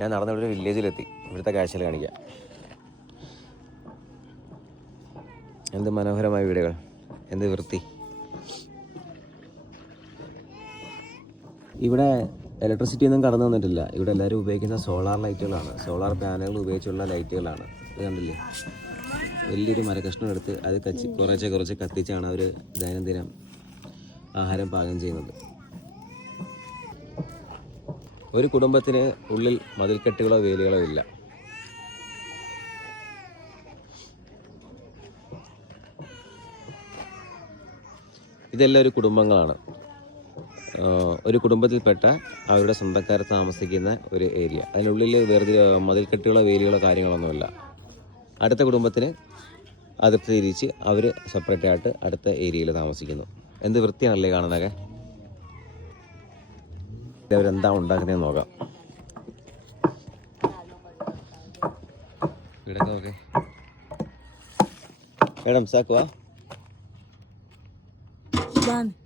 ഞാൻ നടന്നിവിടെ ഒരു വില്ലേജിലെത്തി. ഇവിടുത്തെ കാഴ്ചകൾ കാണിക്കാം. എന്ത് മനോഹരമായ വീടുകൾ, എന്ത് വൃത്തി. ഇവിടെ ഇലക്ട്രിസിറ്റി ഒന്നും കടന്നു വന്നിട്ടില്ല. ഇവിടെ എല്ലാവരും ഉപയോഗിക്കുന്ന സോളാർ ലൈറ്റുകളാണ്, സോളാർ പാനലുകൾ ഉപയോഗിച്ചുള്ള ലൈറ്റുകളാണ്. ഇത് കണ്ടില്ലേ, വലിയൊരു മരകഷ്ണം എടുത്ത് അത് കുറച്ച് കത്തിച്ചാണ് അവർ ദൈനംദിനം ആഹാരം പാകം ചെയ്യുന്നത്. ഒരു കുടുംബത്തിന് ഉള്ളിൽ മതിൽക്കെട്ടുകളോ വേലികളോ ഇല്ല. ഇതെല്ലാം ഒരു കുടുംബങ്ങളാണ്. ഒരു കുടുംബത്തിൽപ്പെട്ട അവരുടെ സ്വന്തക്കാർ താമസിക്കുന്ന ഒരു ഏരിയ. അതിനുള്ളിൽ വെറുതെ മതിൽക്കെട്ടുകളോ വേലികളോ കാര്യങ്ങളൊന്നുമില്ല. അടുത്ത കുടുംബത്തിന് അതിർത്തി തിരിച്ച് അവർ സെപ്പറേറ്റ് ആയിട്ട് അടുത്ത ഏരിയയിൽ താമസിക്കുന്നു. എന്ത് വൃത്തിയാണല്ലേ കാണുന്നതൊക്കെ. അവരെന്താ ഉണ്ടാക്കുന്നതെന്ന് നോക്കാം. ഇവിടെയൊക്കെ ഓക്കെ മേഡം സാക്കുവാ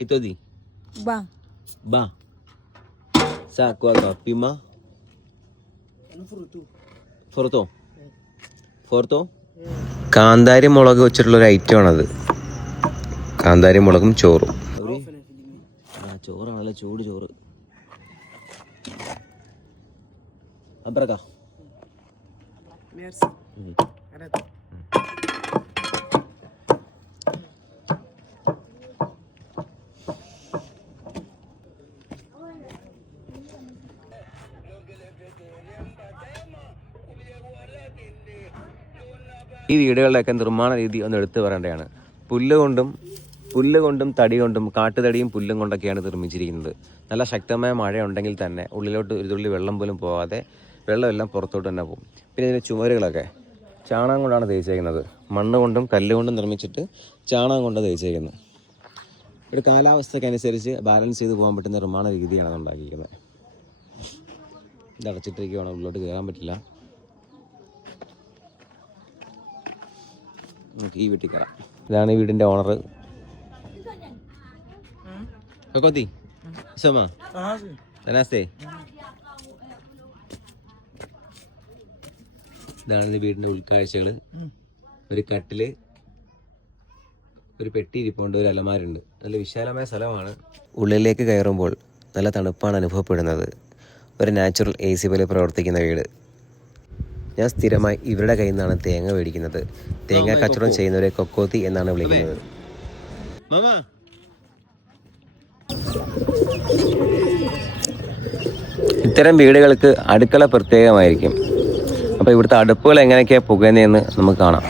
ito di ba sa kuha ka pima ഫോർട്ടോ കാന്താരി മുളക് വെച്ചിട്ടുള്ള ഒരു ഐറ്റം ആണത്. കാന്താരി മുളകും ചോറും. ചോറാണല്ലോ, ചൂട് ചോറ്. അബ്രക്കാ ഈ വീടുകളുടെയൊക്കെ നിർമ്മാണ രീതി ഒന്ന് എടുത്തു പറയേണ്ടതാണ്. പുല്ല് കൊണ്ടും തടി കൊണ്ടും, കാട്ടുതടിയും പുല്ലും കൊണ്ടൊക്കെയാണ് നിർമ്മിച്ചിരിക്കുന്നത്. നല്ല ശക്തമായ മഴ ഉണ്ടെങ്കിൽ തന്നെ ഉള്ളിലോട്ട് ഒരു തുള്ളി വെള്ളം പോലും പോകാതെ വെള്ളമെല്ലാം പുറത്തോട്ട് തന്നെ പോകും. പിന്നെ ഇതിൻ്റെ ചുമരുകളൊക്കെ ചാണകം കൊണ്ടാണ് തേച്ചേക്കുന്നത്. മണ്ണ് കൊണ്ടും കല്ലുകൊണ്ടും നിർമ്മിച്ചിട്ട് ചാണകം കൊണ്ട് തേച്ചേക്കുന്നത്. ഒരു കാലാവസ്ഥക്കനുസരിച്ച് ബാലൻസ് ചെയ്ത് പോകാൻ പറ്റുന്ന നിർമ്മാണ രീതിയാണ് അത് ഉണ്ടാക്കിയിരിക്കുന്നത്. ഇത് അടച്ചിട്ടിരിക്കുകയാണ്, ഉള്ളിലോട്ട് കയറാൻ പറ്റില്ല. നമുക്ക് ഈ വീട്ടിൽ കയറാം. ഇതാണ് ഈ വീടിൻ്റെ ഓണർ. കൊക്കോത്തി സോമാ നമസ്തേ. ഇതാണ് വീടിൻ്റെ ഉൾക്കാഴ്ചകൾ. ഒരു കട്ടില്, ഒരു പെട്ടി ഇരിപ്പുണ്ട്, ഒരു അലമാരുണ്ട്. നല്ല വിശാലമായ സ്ഥലമാണ്. ഉള്ളിലേക്ക് കയറുമ്പോൾ നല്ല തണുപ്പാണ് അനുഭവപ്പെടുന്നത്. ഒരു നാച്ചുറൽ AC പോലെ പ്രവർത്തിക്കുന്ന വീട്. ഞാൻ സ്ഥിരമായി ഇവരുടെ കയ്യിൽ നിന്നാണ് തേങ്ങ മേടിക്കുന്നത്. തേങ്ങ കച്ചവടം ചെയ്യുന്നവരെ കൊക്കോത്തി എന്നാണ് വിളിക്കുന്നത്. ഇത്തരം വീടുകൾക്ക് അടുക്കള പ്രത്യേകമായിരിക്കും. അപ്പോൾ ഇവിടുത്തെ അടുപ്പുകൾ എങ്ങനെയൊക്കെയാണ് പുകയുന്നതെന്ന് നമുക്ക് കാണാം.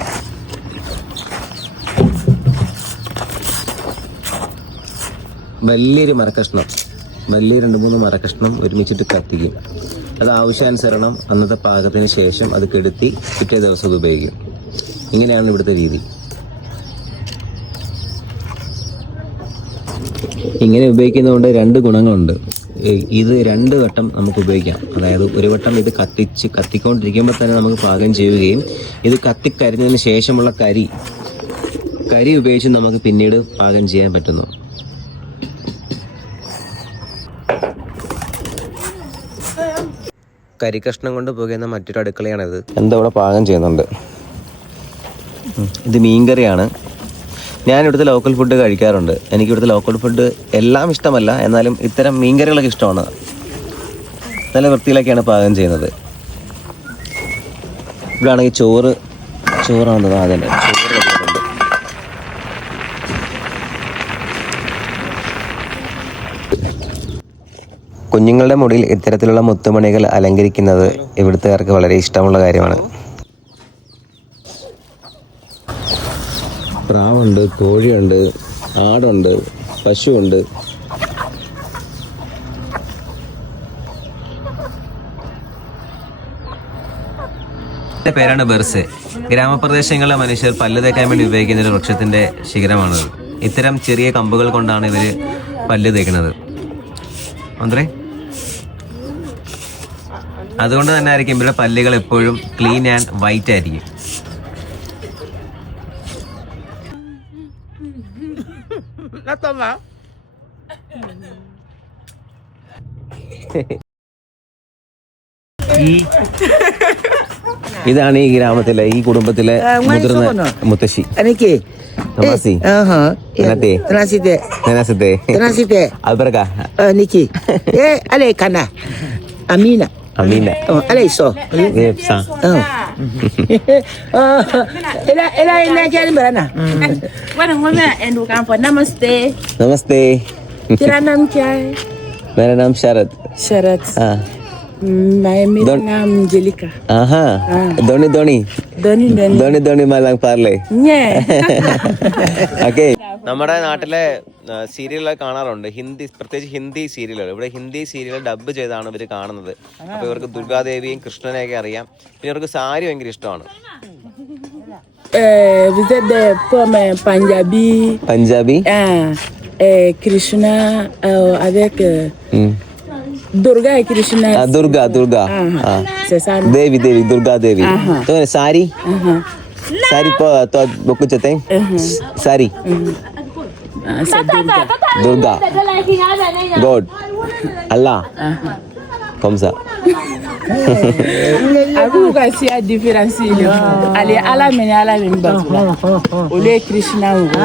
വലിയൊരു മരക്കഷ്ണം, വലിയ 2-3 മരക്കഷ്ണം ഒരുമിച്ചിട്ട് കത്തിക്കും. അത് ആവശ്യാനുസരണം അന്നത്തെ പാകത്തിന് ശേഷം അത് കെടുത്തി പിറ്റേ ദിവസം അത് ഉപയോഗിക്കും. ഇങ്ങനെയാണ് ഇവിടുത്തെ രീതി. ഇങ്ങനെ ഉപയോഗിക്കുന്നതുകൊണ്ട് 2 ഗുണങ്ങളുണ്ട്. ഇത് 2 വട്ടം നമുക്ക് ഉപയോഗിക്കാം. അതായത് ഒരു വട്ടം ഇത് കത്തിക്കൊണ്ടിരിക്കുമ്പോൾ തന്നെ നമുക്ക് പാകം ചെയ്യുകയും ഇത് കത്തിക്കരിഞ്ഞതിന് ശേഷമുള്ള കരി ഉപയോഗിച്ച് നമുക്ക് പിന്നീട് പാകം ചെയ്യാൻ പറ്റുന്നു. കരിക്കഷ്ണം കൊണ്ട് പുകയുന്ന മറ്റൊരു അടുക്കളയാണിത്. എന്താ ഇവിടെ പാകം ചെയ്യുന്നുണ്ട്. ഇത് മീൻകറിയാണ്. ഞാൻ ഇവിടുത്തെ ലോക്കൽ ഫുഡ് കഴിക്കാറുണ്ട്. എനിക്ക് ഇവിടുത്തെ ലോക്കൽ ഫുഡ് എല്ലാം ഇഷ്ടമല്ല, എന്നാലും ഇത്തരം മീൻകറികളൊക്കെ ഇഷ്ടമാണ്. നല്ല വൃത്തിയിലൊക്കെയാണ് പാകം ചെയ്യുന്നത്. ഇവിടെ ആണെങ്കിൽ ചോറാണ് അതിൻ്റെ ചോറ് കഴിക്കുന്നുണ്ട്. കുഞ്ഞുങ്ങളുടെ മുടിയിൽ ഇത്തരത്തിലുള്ള മുത്തുമണികൾ അലങ്കരിക്കുന്നത് ഇവിടുത്തുകാർക്ക് വളരെ ഇഷ്ടമുള്ള കാര്യമാണ്. പ്രാവുണ്ട്, കോഴിയുണ്ട്, ആടുണ്ട്, പശുവുണ്ട്. പേരാണ് ബെർസെ. ഗ്രാമപ്രദേശങ്ങളിലെ മനുഷ്യർ പല്ല് തേക്കാൻ വേണ്ടി ഉപയോഗിക്കുന്ന ഒരു വൃക്ഷത്തിന്റെ ശിഖരമാണത്. ഇത്തരം ചെറിയ കമ്പുകൾ കൊണ്ടാണ് ഇവര് പല്ല് തേക്കുന്നത്. അതുകൊണ്ട് തന്നെ ആയിരിക്കും ഇവരുടെ പല്ലുകൾ എപ്പോഴും ക്ലീൻ ആൻഡ് വൈറ്റ് ആയിരിക്കും. ഇതാണ് ഈ ഗ്രാമത്തിലെ ഈ കുടുംബത്തിലെ മുതിർന്ന മുത്തശ്ശി. Namasi. Nanate. Tenasite. Alberga. Niki. Ale kana. Amina. Ale so. Sa. Ela jadi berana. Mana endu kampo. Namaste. Tera naam kya hai? मेरा नाम शरद. हाँ. मेरा नाम जेलिका. ധോണി മലയാളം പാർലേ. ഓക്കെ. നമ്മുടെ നാട്ടിലെ സീരിയലുകൾ കാണാറുണ്ട്, പ്രത്യേകിച്ച് ഹിന്ദി സീരിയലുകൾ. ഇവിടെ ഹിന്ദി സീരിയൽ ഡബ് ചെയ്താണ് ഇവർ കാണുന്നത്. അപ്പോൾ ഇവർക്ക് ദുർഗാദേവിയും കൃഷ്ണനെയൊക്കെ അറിയാം. പിന്നെ ഇവർക്ക് സാരി ഭയങ്കര ഇഷ്ടമാണ്. Punjabi Krishna avec Durga et Krishna. Durga. C'est ça. Devi, Durga Devi. तो सारी तो beaucoup चाहते हैं सारी. C'est Durga. God. Allah. Comme ça. Aku kasi a différence ile. Ali Allah men batula. Ole Krishna ugo.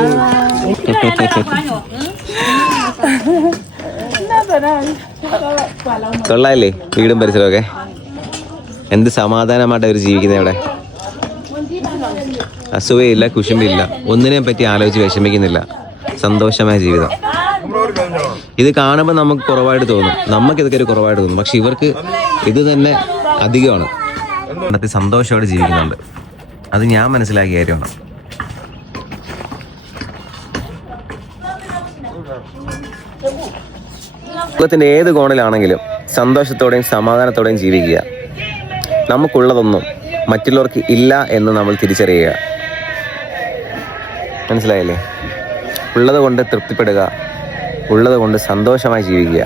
കൊള്ളാല്ലേ വീടും പരിസരമൊക്കെ? എന്ത് സമാധാനമായിട്ട് അവർ ജീവിക്കുന്നത് ഇവിടെ. അസുഖയില്ല, കുശുമ്പില്ല, ഒന്നിനെയും പറ്റി ആലോചിച്ച് വിഷമിക്കുന്നില്ല. സന്തോഷമായ ജീവിതം. ഇത് കാണുമ്പോൾ നമുക്ക് കുറവായിട്ട് തോന്നും, നമുക്കിതൊക്കെ ഒരു കുറവായിട്ട് തോന്നും. പക്ഷെ ഇവർക്ക് ഇത് തന്നെ അധികമാണ്. ഇന്നത്തെ സന്തോഷത്തോടെ ജീവിക്കുന്നുണ്ട്. അത് ഞാൻ മനസ്സിലാക്കിയ കാര്യമാണ്. ലോകത്തിൻ്റെ ഏത് കോണിലാണെങ്കിലും സന്തോഷത്തോടെയും സമാധാനത്തോടെയും ജീവിക്കുക. നമുക്കുള്ളതൊന്നും മറ്റുള്ളവർക്ക് ഇല്ല എന്ന് നമ്മൾ തിരിച്ചറിയുക. മനസ്സിലായില്ലേ? ഉള്ളത് കൊണ്ട് തൃപ്തിപ്പെടുക, ഉള്ളത് കൊണ്ട് സന്തോഷമായി ജീവിക്കുക.